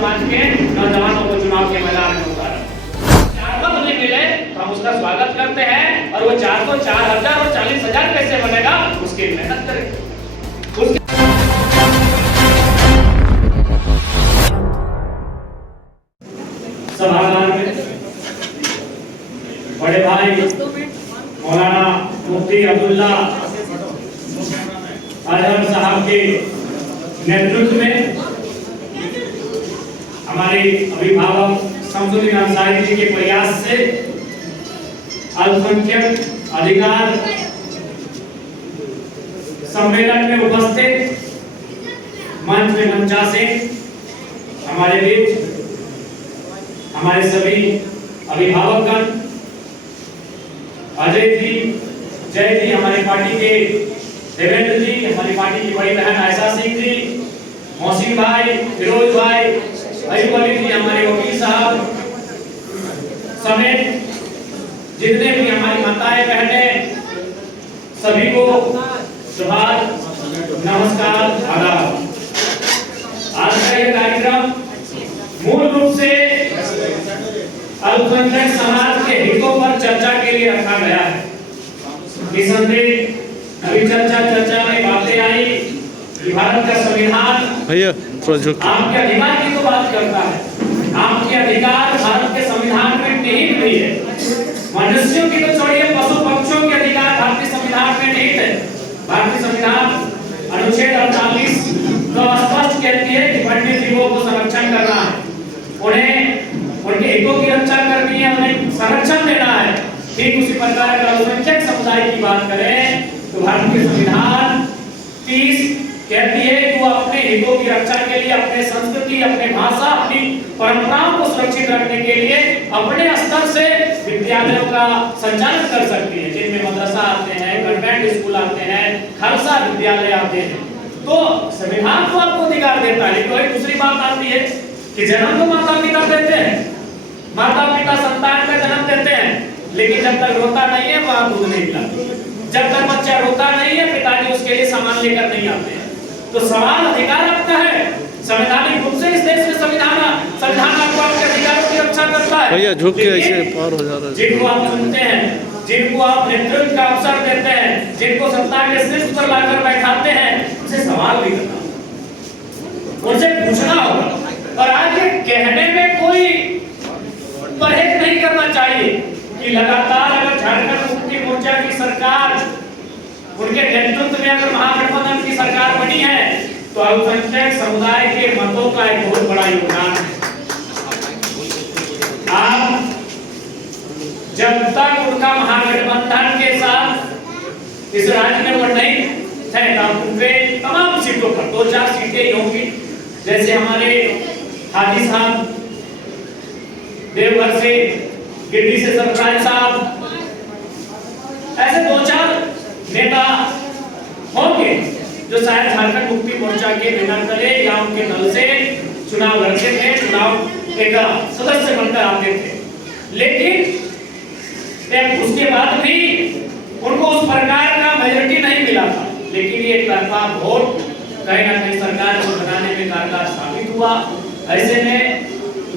समाज के नौजवानों को चुनाव के मैदान में उतारा। 4 मत नहीं मिले तो हम उसका स्वागत करते हैं, और वो 400, 4000 और 40,000 कैसे बनेगा उसके लिए मेहनत करेंगे। सभागार में बड़े भाई मौलाना मुफ्ती अब्दुल्ला अजहर साहब के नेतृत्व में हमारे अभिभावक शमसुद्दीन अंसारी जी के प्रयास से अल्पसंख्यक अधिकार सम्मेलन में उपस्थित मंच में मंचासीन हमारे बीच हमारे सभी अभिभावकगण, अजय जी, जय जी, हमारी पार्टी के देवेंद्र जी, हमारी पार्टी की बड़ी बहन आयशा सिंह जी, मौसी भाई, फिरोज भाई, अयूब अली जी, हमारे वकील साहब समेत जितने भी हमारी माताएं बहनें, सभी को शुभार नमस्कार, आदाब। आज का ये कार्यक्रम मूल रूप से अल्पसंख्यक समाज के हितों पर चर्चा के लिए रखा गया है। निसंदेह अभी चर्चा में बातें आई कि भारत का संविधान आपके अधिकार की तो बात करता है। आपके अधिकार भारत के संविधान में निहित भी है। मनुष्यों की तो छोड़िए, पशु पक्षियों के अधिकार भारतीय संविधान में निहित है। भारतीय संविधान अनुच्छेद 48 तो स्पष्ट कहती है कि वन्य जीवों को संरक्षण करना है, उन्हें उनके हितों की रक्षा करनी है, उन्हें संरक्षण देना है। ठीक उसी प्रकार का अल्पसंख्यक समुदाय की बात करें तो भारतीय संविधान 30 कहती है कि वो अपने हितों की रक्षा के लिए अपने संस्कृति, अपने भाषा, अपनी परंपराओं को सुरक्षित रखने के लिए अपने स्तर से विद्यालयों का संचालन कर सकती है, जिनमें मदरसा आते हैं, कन्वेंट स्कूल आते हैं, खालसा विद्यालय आते हैं। तो संविधान तो आपको अधिकार देता है। लेकिन दूसरी बात आती है कि जन्म तो माता पिता देते हैं, माता पिता संतान का जन्म देते हैं, लेकिन जब तक रोता नहीं है वहां दूध नहीं पिलाते। जब तक बच्चा रोता नहीं है पिताजी उसके लिए सामान लेकर नहीं आते हैं। तो सवाल अधिकार आपका है। संवैधानिक रूप से इस देश में संविधान आपको आपके अधिकारों की रक्षा करता है। भैया झुक के ऐसे पार हो जा रहा है। जिनको आप चुनते हैं, जिनको आप नेतृत्व का अवसर देते हैं, जिनको सत्ता के शीर्ष पर लाकर बैठाते हैं, उनसे सवाल भी करना होगा, उनसे पूछना होगा। और आज ये कहने में कोई परहेज नहीं करना चाहिए कि लगातार अगर झारखंड मुक्ति मोर्चा की सरकार, उनके नेतृत्व में अगर महागठबंधन की सरकार बनी है तो अल्पसंख्यक समुदाय के मतों का एक बहुत बड़ा योगदान है। आप जब तक उनका महागठबंधन के साथ इस राज्य में वो नहीं थे तब तमाम सीटों पर 2-4 सीटें ही होंगी। जैसे हमारे हाजी साहब देवघर से, गिरडी से सरफराज साहब, ऐसे 2-4 नेता होंगे जो शायद झारखंड मुक्ति मोर्चा के बिना तले या उनके दल से चुनाव लड़ते थे, चुनाव एक सदस्य बनकर आते थे। लेकिन उसके बाद भी उनको उस प्रकार का मेजॉरिटी नहीं मिला था। लेकिन ये एकतरफा वोट कहीं ना कहीं सरकार को बनाने में कारगर साबित हुआ। ऐसे में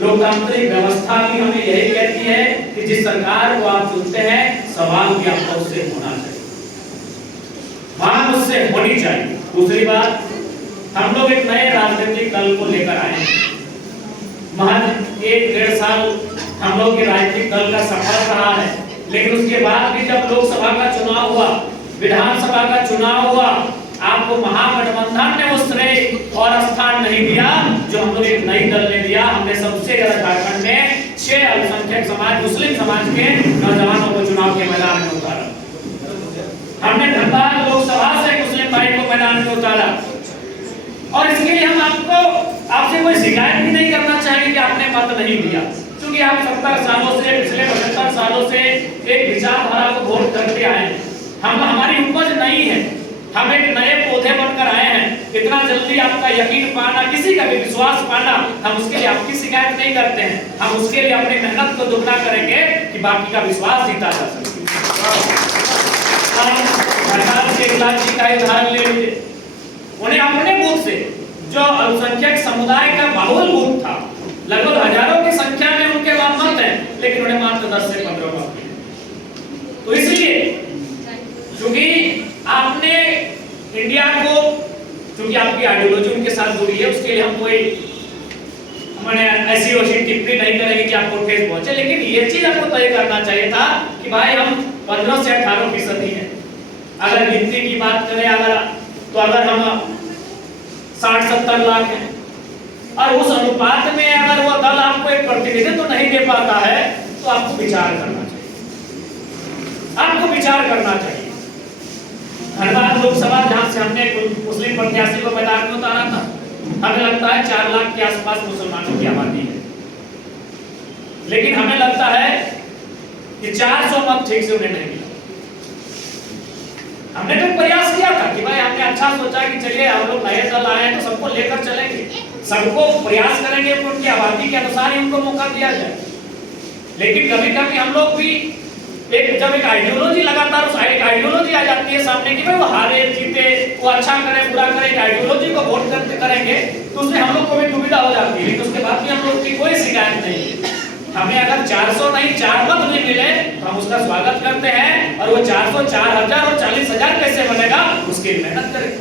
लोकतांत्रिक व्यवस्था भी हमें यही कहती है कि जिस सरकार को आप चुनते हैं सवाल भी आपको उससे होना चाहिए, मांग उससे होनी चाहिए। दूसरी बात, हम लोग एक नए राजनीतिक दल को लेकर आए हैं। महज 1-1.5 साल हम लोग के राजनीतिक दल का सफर रहा है, लेकिन उसके बाद भी जब लोकसभा का चुनाव हुआ, विधानसभा का चुनाव हुआ, आपको महागठबंधन ने उस श्रेय और स्थान नहीं दिया जो हम लोग एक नई दल ने दिया। हमने सबसे ज्यादा झारखंड में 6 अल्पसंख्यक समाज, मुस्लिम समाज के नौजवानों को चुनाव के मैदान में उतारा। हमने धनबाद लोकसभा से मुस्लिम भाई को मैदान में उतारा। और इसके लिए हम आपसे कोई शिकायत भी नहीं करना चाहिए कि आपने मत नहीं दिया, क्योंकि आप 70 सालों से, पिछले 75 सालों से एक विचारधारा को वोट करते आए हैं। हमारी उपज नहीं है, हम एक नए पौधे बनकर आए हैं। इतना जल्दी आपका यकीन पाना, किसी का भी विश्वास पाना, हम उसके लिए आपकी शिकायत नहीं करते हैं। हम उसके लिए अपनी मेहनत को दुगना करेंगे कि बाकी का विश्वास जीता जा सके। सरकार के इलाज का उदाहरण ले लीजिए। उन्हें अपने बूथ से, जो अल्पसंख्यक समुदाय का बाहुल बूथ था, लगभग हजारों की संख्या में उनके वहां मत है, लेकिन उन्हें मात्र 10 से 15 मत मिले। तो इसलिए क्योंकि आपने इंडिया को, क्योंकि आपकी आइडियोलॉजी उनके साथ जुड़ी है, उसके लिए हम कोई मैंने ऐसी वैसी टिप्पणी नहीं करेंगे कि आपको ठेस पहुंचे, लेकिन ये चीज आपको तय करना चाहिए था कि भाई हम 15 से 18% ही है। अगर गिनती की बात करें अगर हम 60-70 लाख हैं और उस अनुपात में अगर वो दल आपको एक प्रतिनिधित्व तो नहीं दे पाता है, तो आपको विचार करना चाहिए, आपको विचार करना चाहिए। धनबाद लोकसभा जहां से हमने मुस्लिम प्रत्याशी को मैदान में उतारा था, हमें लगता है 4 लाख के आसपास मुसलमानों की आबादी है, लेकिन हमें लगता है कि 400 मत ठीक से उन्हें नहीं मिला। हमने तो प्रयास किया था कि भाई हमने अच्छा सोचा कि चलिए हम लोग नए दल आए हैं तो सबको लेकर चलेंगे, सबको प्रयास करेंगे कि उनकी आबादी के अनुसार ही उनको मौका दिया जाए। लेकिन कभी-कभी हम लोग भी जब एक आइडियोलॉजी लगातार उस एक आइडियोलॉजी आ जाती है सामने कि भाई वो हारे जीते, वो अच्छा करे बुरा करे, एक आइडियोलॉजी को वोट करते करेंगे तो उसमें हम लोग को भी दुविधा हो जाती है। लेकिन उसके बाद भी हम लोग की कोई शिकायत नहीं है। हमें अगर 400 नहीं 4 मत भी मिले तो हम उसका स्वागत करते हैं, और वो 400 4000 और 40000 कैसे बनेगा उसके लिए मेहनत करेंगे,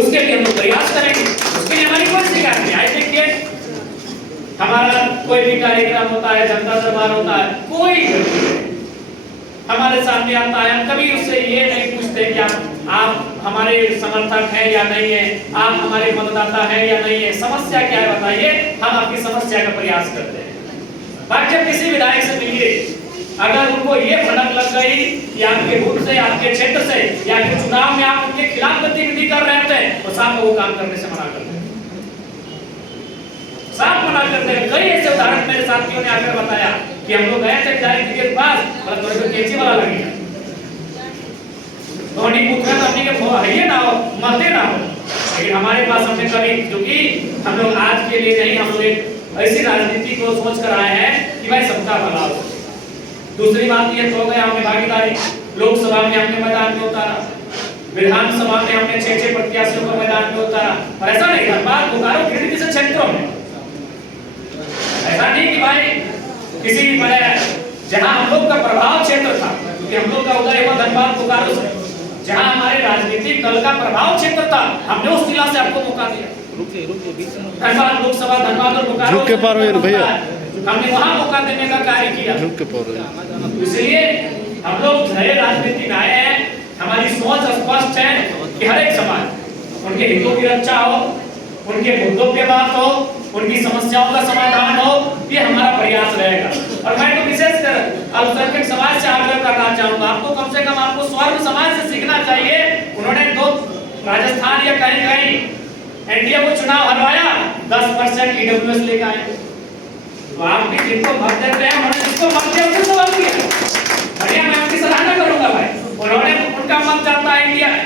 उसके लिए हम लोग प्रयास करेंगे, उसके लिए हमारी कोई शिकायत नहीं। आई थिंक हमारा कोई भी कार्यक्रम होता है, जनता दरबार होता है, कोई हमारे सामने आता है, हम कभी उससे ये नहीं पूछते कि आप हमारे समर्थक हैं या नहीं है, आप हमारे मतदाता हैं या नहीं है, समस्या क्या है बताइए, हम आपकी समस्या का प्रयास करते हैं। बाकी जब किसी विधायक से मिलिए, अगर उनको ये भनक लग गई कि आपके बूथ से, आपके क्षेत्र से या कि चुनाव में आप उनके खिलाफ गतिविधि कर रहे थे, तो साफ वो काम करने से मना करते हैं, साफ मना करते हैं। कई ऐसे उदाहरण मेरे साथियों ने आकर बताया कि हम लोग गए थे विधायक जी के पास, मतलब थोड़े से केची वाला लग गया, तो हमने पूछा था हमने के ये ना हो मते ना हो, लेकिन हमारे पास हमने कभी, क्योंकि हम लोग आज के लिए नहीं, हम लोग ऐसी राजनीति को सोच कर आए हैं कि भाई सबका भला हो। दूसरी बात ये तो हो गया हमने भागीदारी, लोकसभा में हमने मैदान में उतारा, विधानसभा में हमने 6 प्रत्याशियों को मैदान में उतारा, और ऐसा नहीं धनबाद बोकारो गिरिडीह जैसे क्षेत्रों में, ऐसा नहीं कि भाई किसी जहां हम लोग का प्रभाव क्षेत्र था, क्योंकि हम लोग का उदय हुआ धनबाद बोकारो से, जहां हमारे राजनीतिक दल का प्रभाव क्षेत्र था, हमने उस जिला से आपको मौका दिया। धनबाद लोकसभा, धनबाद और बोकारो के पार भैया, हमने वहां मौका देने का कार्य किया। इसलिए हम लोग नए राजनीति में आए हैं, हमारी सोच स्पष्ट है कि हर एक समाज उनके हितों की रक्षा हो, उनके मुद्दों पे बात हो, उनकी समस्याओं का समाधान हो, ये हमारा प्रयास रहेगा। और मैं तो विशेषकर अल्पसंख्यक समाज से आग्रह करना चाहूंगा, आपको कम से कम आपको स्वर्ण समाज से सीखना चाहिए। उन्होंने तो राजस्थान या कहीं एनडीए को चुनाव हरवाया, 10% ईडब्ल्यूएस लेकर आए, तो आप भी जिनको मत देते हैं उन्होंने जिसको मत दिया उसको सवाल किया, बढ़िया, मैं उनकी सराहना करूंगा भाई। उन्होंने उनका मत जाता है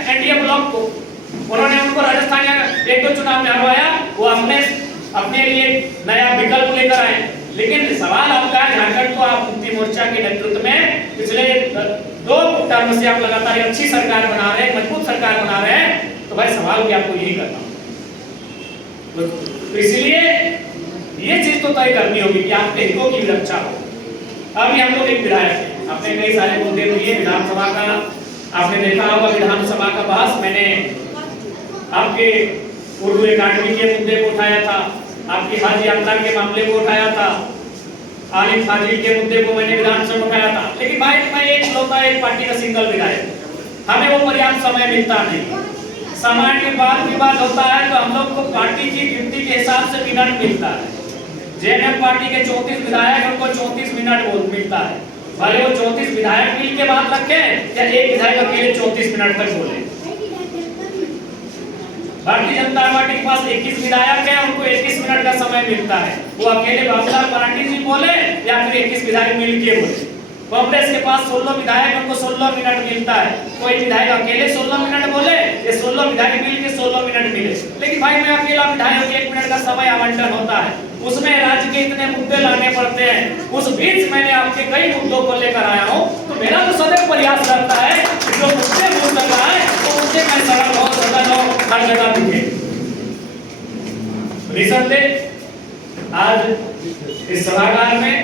एनडीए ब्लॉक को, उन्होंने उनको राजस्थान या एक दो चुनाव में हरवाया, वो अपने लिए नया विकल्प लेकर आए। लेकिन सवाल आपका झारखंड को आप मुक्ति मोर्चा के नेतृत्व में पिछले 2 टर्म से आप लगातार अच्छी सरकार बना रहे हैं, मजबूत सरकार बना रहे हैं, तो भाई सवाल भी आपको यही करना, तो इसलिए ये चीज तो तय करनी होगी कि आपके हितों की रक्षा हो। अभी हम लोग एक विधायक हैं, आपने कई सारे मुद्दे दिए, विधानसभा का आपने देखा होगा, विधानसभा का बहस मैंने आपके उर्दू एकेडमी के मुद्दे को उठाया था, आपकी हज यात्रा के मामले को उठाया था, आलिम फाजिल के मुद्दे को मैंने विधानसभा में उठाया था। लेकिन भाई मैं एक पार्टी का सिंगल विधायक, हमें वो पर्याप्त समय मिलता नहीं, समय के बाद विवाद होता है तो हम लोग को पार्टी की गिनती के हिसाब से मिनट मिलता है। जेएमएम पार्टी के 34 विधायक, उनको 34 मिनट मिलता है, भले वो 34 विधायक मिल के बात रखें या एक विधायक अकेले 34 मिनट तक बोले। भारतीय जनता पार्टी के पास 21 विधायक है, उनको 21 मिनट का समय मिलता है, वो अकेले बाबूलाल मरांडी जी बोले या फिर 21 विधायक मिलके बोले। कांग्रेस के पास 16 विधायक, उनको 16 मिनट मिलता है, कोई विधायक अकेले 16 मिनट बोले या 16 विधायक मिलके 16 मिनट मिले। लेकिन भाई मैं अकेला विधायक 1 मिनट का समय आवंटन होता है, उसमें राज्य के इतने मुद्दे लाने पड़ते हैं, उस बीच मैंने आपके कई मुद्दों को लेकर आया हूं, तो मेरा तो सदैव प्रयास रहता है कि जो मुद्दे बोल कर रहा है तो मुद्दे मैं सरल हो, सदन हो, हर जगह दिखे। रिसेंटली आज इस सभागार में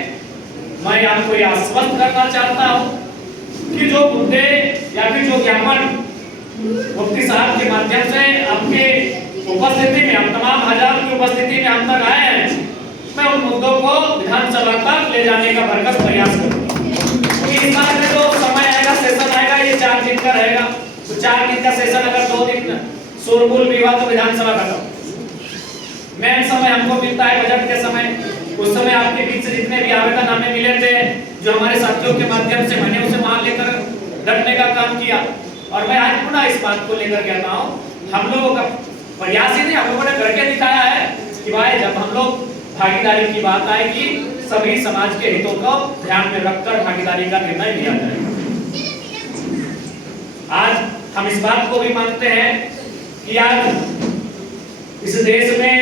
मैं आपको यह आश्वस्त करना चाहता हूं कि जो मुद्दे या फिर जो ज्ञापन मुफ्ती साहब के माध्यम से आपके उपस्थिति में, हम तमाम हज़ार की उपस्थिति में हम तक आए हैं, मैं उन मुद्दों को विधानसभा तक ले जाने का भरसक प्रयास करूंगा। इस बार में जो समय आएगा, सेशन आएगा, ये 4 दिन का रहेगा। तो 4 दिन का सेशन अगर 2 दिन शोरगुल भी हुआ तो विधानसभा खत्म। मेन समय हमको मिलता है बजट के समय। उस समय आपके बीच से जितने भी आवेदन हमें मिले थे, जो हमारे साथियों के माध्यम से मैंने उसे वहां लेकर रखने का काम किया। और मैं आज पुनः इस बात को लेकर कहता हूं, हम लोगों का प्रयास ही नहीं, हम लोगों ने करके दिखाया है कि भाई जब हम लोग भागीदारी की बात आएगी, सभी समाज के हितों को ध्यान में रखकर भागीदारी का निर्णय लिया जाएगा। आज हम इस बात को भी मानते हैं कि आज इस देश में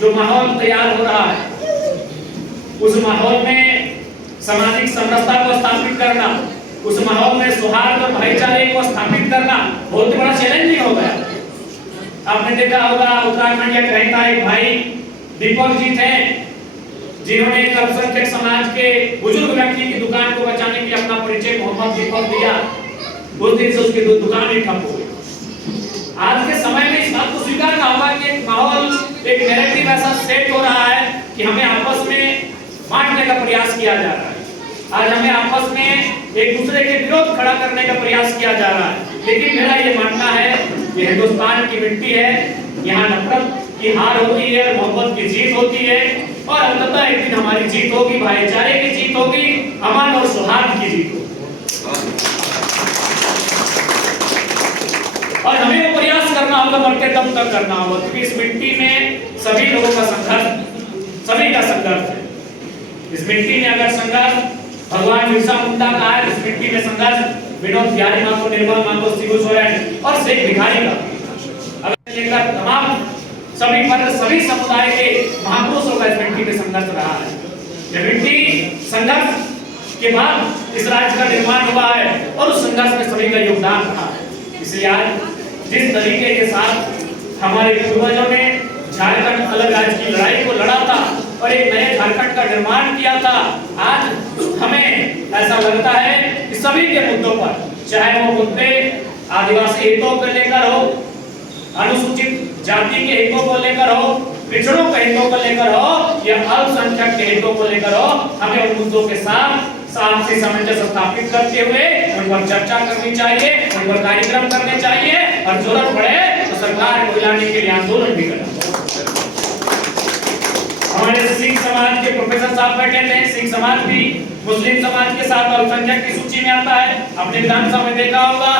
जो माहौल तैयार हो रहा है, उस माहौल में सामाजिक समरसता को स्थापित करना, उस माहौल में सौहार्द और भाईचारे को स्थापित करना बहुत बड़ा चैलेंजिंग हो गया। आपने देखा होगा उत्तराखंड के रहता एक भाई दीपक जी थे, जिन्होंने एक अल्पसंख्यक समाज के बुजुर्ग व्यक्ति की दुकान को बचाने के लिए अपना परिचय मोहम्मद दीपक दिया। उस दिन से उसकी दुकान ही ठप हो गई। आज के समय में इस बात को स्वीकारना होगा कि एक माहौल, एक नैरेटिव ऐसा सेट हो रहा है कि हमें आपस में बांटने का प्रयास किया जा रहा है। आज हमें आपस में एक दूसरे के विरोध खड़ा करने का प्रयास किया जा रहा है। लेकिन मेरा ये मानना है कि हिंदुस्तान की मिट्टी है, यहाँ नफरत की हार होती है, मोहब्बत की जीत होती है, और अंततः एक दिन हमारी जीत होगी, भाईचारे की जीत होगी, अमन और सौहार्द की जीत होगी। और हमें वो प्रयास करना होगा, मरते दम तक करना होगा, क्योंकि इस मिट्टी में सभी लोगों का संघर्ष, सभी का संघर्ष है। इस मिट्टी में अगर संघर्ष भगवान बिरसा मुंडा का है, इस मिट्टी में संघर्ष विनोद बिहारी माथुर, निर्मल माथुर, शिबू सोरेन और शेख भिखारी का, अगर लेकर तमाम सभी वर्ग, सभी समुदाय के महापुरुषों का इस मिट्टी में संघर्ष रहा है। ये मिट्टी संघर्ष के बाद इस राज्य का निर्माण हुआ है और उस संघर्ष में सभी का योगदान रहा है। इसलिए आज जिस तरीके के साथ हमारे पूर्वजों ने झारखंड अलग राज्य की लड़ाई को लड़ा था और एक नए झारखंड का निर्माण किया था, आज हमें ऐसा लगता है कि सभी के मुद्दों पर, चाहे वो मुद्दे आदिवासी हितों को लेकर हो, अनुसूचित जाति के हितों को लेकर हो, पिछड़ों के हितों को लेकर हो या अल्पसंख्यक के हितों को लेकर हो, हमें उन मुद्दों के साथ आपसी सामंजस्य स्थापित करते हुए उन पर चर्चा करनी चाहिए, उन पर कार्यक्रम करने चाहिए और जरूरत पड़े तो सरकार को हिलाने के लिए आंदोलन भी करना। हमारे सिख समाज के प्रोफेसर साहब बैठे थे। सिख समाज भी मुस्लिम समाज के साथ अल्पसंख्यक की सूची में आता है। आपने विधानसभा में देखा होगा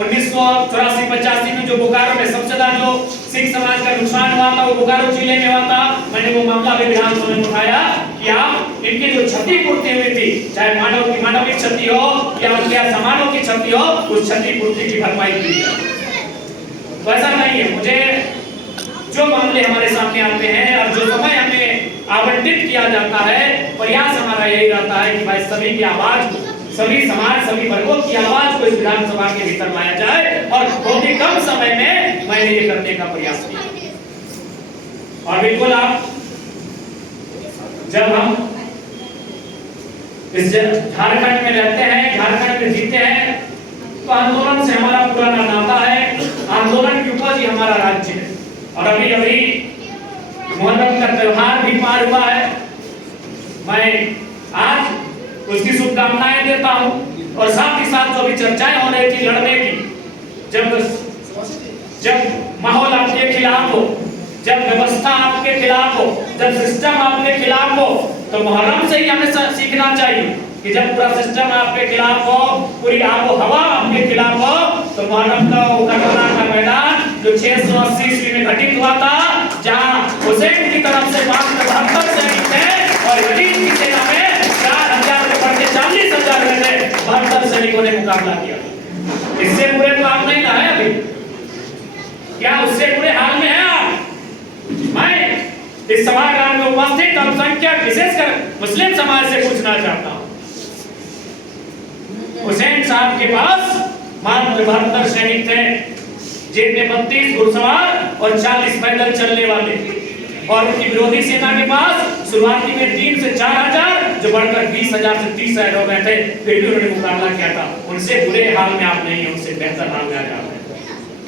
1984-85 में जो बोकारो में सबसे ज्यादा जो सिख समाज का नुकसान हुआ था वो बोकारो जिले में हुआ था। मैंने वो मामला भी विधानसभा में उठाया कि आप इनकी जो क्षतिपूर्ति हुई थी, चाहे मानवीय क्षति हो या उनके सामानों की क्षति हो, उस क्षतिपूर्ति की भरपाई की जाए। वैसा नहीं है। मुझे जो मामले हमारे सामने आते हैं और जो समय हमें आवंटित किया जाता है, प्रयास हमारा यही रहता है कि भाई सभी की आवाज, सभी समाज, सभी वर्गों की आवाज को इस विधानसभा के भीतर लाया जाए और बहुत ही कम समय में मैंने ये करने का प्रयास किया। और बिल्कुल आप जब हम इस झारखंड में रहते हैं, झारखंड में जीते हैं, तो आंदोलन से हमारा पुराना नाता है। आंदोलन की उपज ही हमारा राज्य है। और अभी मुहर्रम का त्योहार भी पार हुआ है। मैं आज उसकी शुभकामनाएं देता हूं और साथ ही साथ जो भी चर्चाएं हो रही थी लड़ने की, जब माहौल आपके खिलाफ हो, जब व्यवस्था आपके खिलाफ हो, जब सिस्टम आपके खिलाफ हो, तो मुहर्रम से ही हमें सीखना चाहिए कि जब पूरा सिस्टम आपके खिलाफ हो, पूरी आबो हवा आपके खिलाफ हो, तो मुहर्रम का करबला का मैदान जो 680 ईस्वी में घटित हुआ था, जहां हुसैन की तरफ से 572 सैनिक थे और यजीद की सेना में 4000 के बढ़ के 40000 में थे, 72 सैनिकों ने मुकाबला किया। इससे बुरे तो आप नहीं ना है अभी, क्या उससे बुरे हाल में है आप? मैं इस सभागार में उपस्थित अल्पसंख्यक विशेषकर मुस्लिम समाज से पूछना चाहता हूं, हुसैन साहब के पास मात्र 72 सैनिक थे, जिनमें 32 घुड़सवार और 40 पैदल चलने वाले, और उनकी विरोधी सेना के पास शुरुआती में 3 से 4,000 जो बढ़कर 20,000 से 30,000 हो गए थे, फिर भी उन्होंने मुकाबला किया था। उनसे बुरे हाल में आप नहीं है, उनसे बेहतर हाल में आप हैं।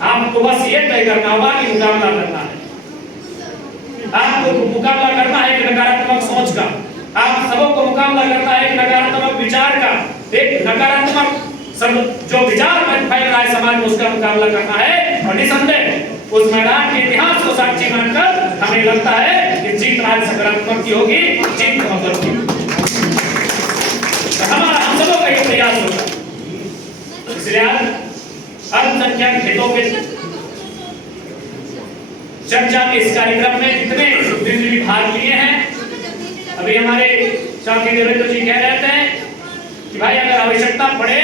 आपको बस ये तय करना होगा कि मुकाबला करना है, आपको मुकाबला करना है एक नकारात्मक सोच का, आप सबों को मुकाबला करना है एक नकारात्मक विचार का, एक नकारात्मक सब जो विचार फैल रहा है समाज में, उसका मुकाबला करना है। और निसंदेह उस मैदान के इतिहास को साक्षी मानकर हमें लगता है कि जीत आज सकारात्मक की होगी, जीत मतलब की। हमारा हम सबों का ये प्रयास होगा। इसलिए आज अल्पसंख्यक हितों के चर्चा के इस कार्यक्रम में जितने प्रतिनिधि भाग लिए हैं, अभी हमारे शांति देवेंद्र जी कह रहे थे कि भाई अगर आवश्यकता पड़े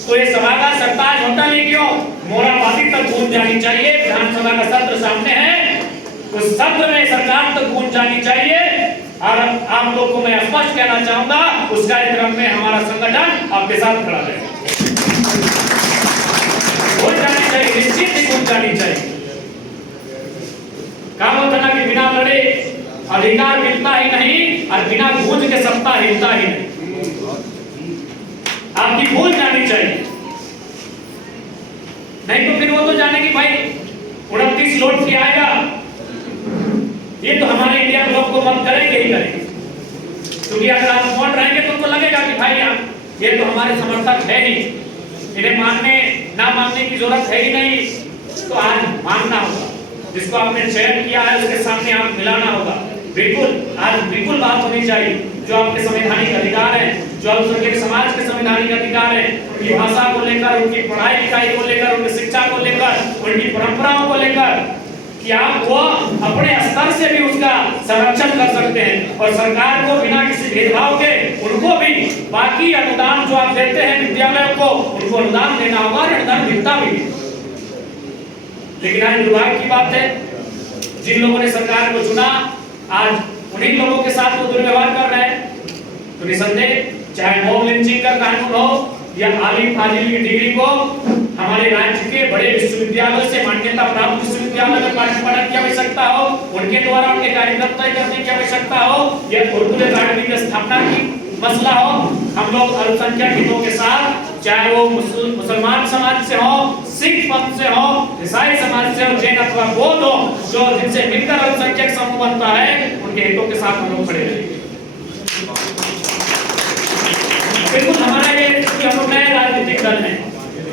तो ये सभा का सरताज होता नहीं क्यों, मोराबादी तक गूंज जानी चाहिए। विधानसभा का सत्र सामने है, उस सत्र में सरकार तक गूंज जानी चाहिए। और आप लोग को मैं स्पष्ट कहना चाहूंगा, उस कार्यक्रम में हमारा संगठन आपके साथ खड़ा रहेगा। गूंज जानी चाहिए, निश्चित ही गूंज जानी चाहिए। काम होता ना कि बिना लड़े अधिकार मिलता ही नहीं, और बिना गूंज के सत्ता हिलता ही नहीं। आपकी गूंज जानी चाहिए, नहीं तो फिर वो तो जाने की भाई 29 लौट के आएगा, ये तो हमारे इंडिया ब्लॉक को मत करेंगे ही करेंगे। क्योंकि अगर आप मौन रहेंगे तो उनको लगेगा कि भाई ये तो हमारे समर्थक है ही, इन्हें मानने ना मानने की जरूरत है ही नहीं। तो आज मानना होगा, जिसको आपने चयन किया है उसके सामने आप मिलाना होगा। बिल्कुल आज बिल्कुल बात होनी चाहिए, जो आपके संवैधानिक अधिकार हैं, जो अल्पसंख्यक समाज के संवैधानिक अधिकार हैं, उनकी भाषा को लेकर, उनकी पढ़ाई लिखाई को लेकर, उनकी शिक्षा को लेकर, उनकी परंपराओं को लेकर, कि आप वो अपने स्तर से भी उसका संरक्षण कर सकते हैं। और सरकार को बिना किसी भेदभाव के उनको भी बाकी अनुदान जो आप देते हैं विद्यालयों को, उनको अनुदान देना होगा, अनुदान मिलता भी। लेकिन आज दुर्भाग्य की बात है, जिन लोगों ने सरकार को चुना आज उन्हीं लोगों के साथ वो दुर्व्यवहार कर रहे हैं। तो निसंदेह चाहे मॉब लिंचिंग का कानून हो या आलिम फाजिल की डिग्री को हमारे राज्य के बड़े विश्वविद्यालयों से मान्यता प्राप्त विश्वविद्यालय में पढ़ने की आवश्यकता हो, उनके द्वारा उनके कार्यक्रम तय करने की आवश्यकता हो, या उर्दू अकादमी की स्थापना की मसला हो, हम लोग अल्पसंख्यक हितों के साथ, चाहे वो मुसलमान समाज से हो, सिख पंथ से हो, ईसाई समाज से हो, जैन अथवा बौद्ध हो, जो जिनसे मिलकर अल्पसंख्यक समूह बनता है, उनके हितों के साथ हम लोग खड़े रहेंगे। बिल्कुल हमारा ये हम लोग नए राजनीतिक दल हैं,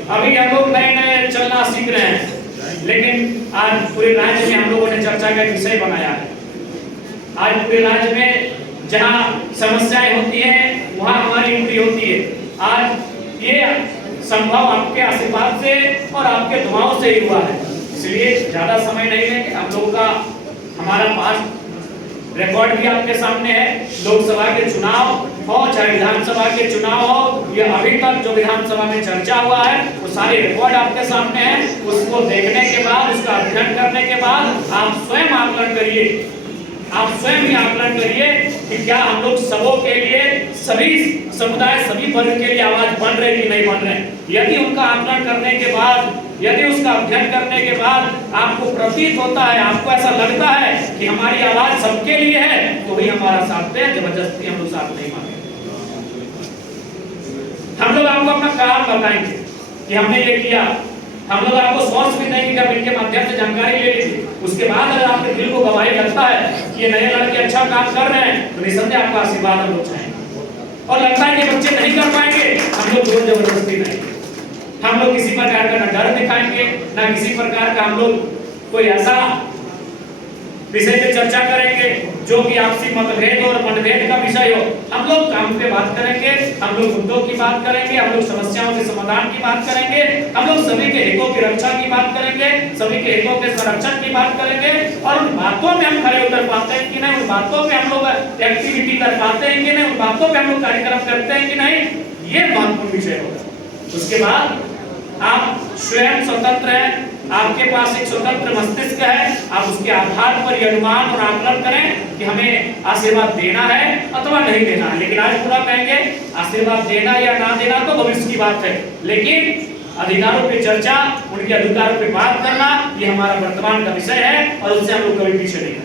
अभी हम लोग नए नए चलना सीख रहे हैं, लेकिन आज पूरे राज्य में हम लोगों ने चर्चा का विषय बनाया है। आज पूरे राज्य में जहाँ समस्याएं होती हैं वहाँ हमारी एंट्री होती है। आज ये संभव आपके आशीर्वाद से और आपके दुआओं से ही हुआ है, इसलिए ज्यादा समय नहीं लेंगे। हम लोग का हमारा पास्ट रिकॉर्ड भी आपके सामने है। लोकसभा के चुनाव हो चाहे विधानसभा के चुनाव हो, या अभी तक जो विधानसभा में चर्चा हुआ है वो सारे रिकॉर्ड आपके सामने है। उसको देखने के बाद, उसका अध्ययन करने के बाद आप स्वयं आकलन करिए, आप स्वयं ही आकलन करिए कि क्या हम लोग सबों के लिए, सभी समुदाय, सभी वर्ग के लिए आवाज बन रहे कि नहीं बन रहे। यदि उनका आकलन करने के बाद, यदि उसका अध्ययन करने के बाद आपको प्रतीत होता है, आपको ऐसा लगता है कि हमारी आवाज सबके लिए है, तो ही हमारा साथ दें, जबरदस्ती हम लोग साथ नहीं मांगे। हम लोग आपको अपना कारण बताएंगे कि हमने ये किया, हम लोग आपको सोर्स भी देंगे जब इनके माध्यम से जानकारी ले लीजिए। उसके बाद अगर आपके दिल को गवाही लगता है कि ये नए लड़के अच्छा काम कर रहे हैं, तो निसंदेह आपका आशीर्वाद हम लोग चाहेंगे। और लगता है कि बच्चे नहीं कर पाएंगे, हम लोग जोर जबरदस्ती नहीं, हम लोग किसी प्रकार का न डर दिखाएंगे, ना किसी प्रकार का हम लोग कोई ऐसा विषय पे चर्चा करेंगे जो कि आपसी मतभेद और मतभेद का विषय हो। हम लोग काम पे बात करेंगे, हम लोग मुद्दों की बात करेंगे, हम लोग समस्याओं के समाधान की बात करेंगे, हम लोग सभी के हितों की रक्षा की बात करेंगे, सभी के हितों के संरक्षण की बात करेंगे। और उन बातों में हम खड़े उतर पाते हैं कि नहीं, उन बातों में हम लोग एक्टिविटी कर पाते हैं कि नहीं, उन बातों पे हम लोग कार्यक्रम करते हैं कि नहीं, ये महत्वपूर्ण विषय होगा। उसके बाद आप स्वयं स्वतंत्र हैं, आपके पास एक स्वतंत्र मस्तिष्क है, आप उसके आधार पर यह अनुमान और आकलन करें कि हमें आशीर्वाद देना है अथवा नहीं देना है। लेकिन आज पूरा कहेंगे आशीर्वाद देना या ना देना तो भविष्य की बात है, लेकिन अधिकारों पे चर्चा, उनके अधिकारों पे बात करना, ये हमारा वर्तमान का विषय है और उससे हम लोग कभी पीछे नहीं।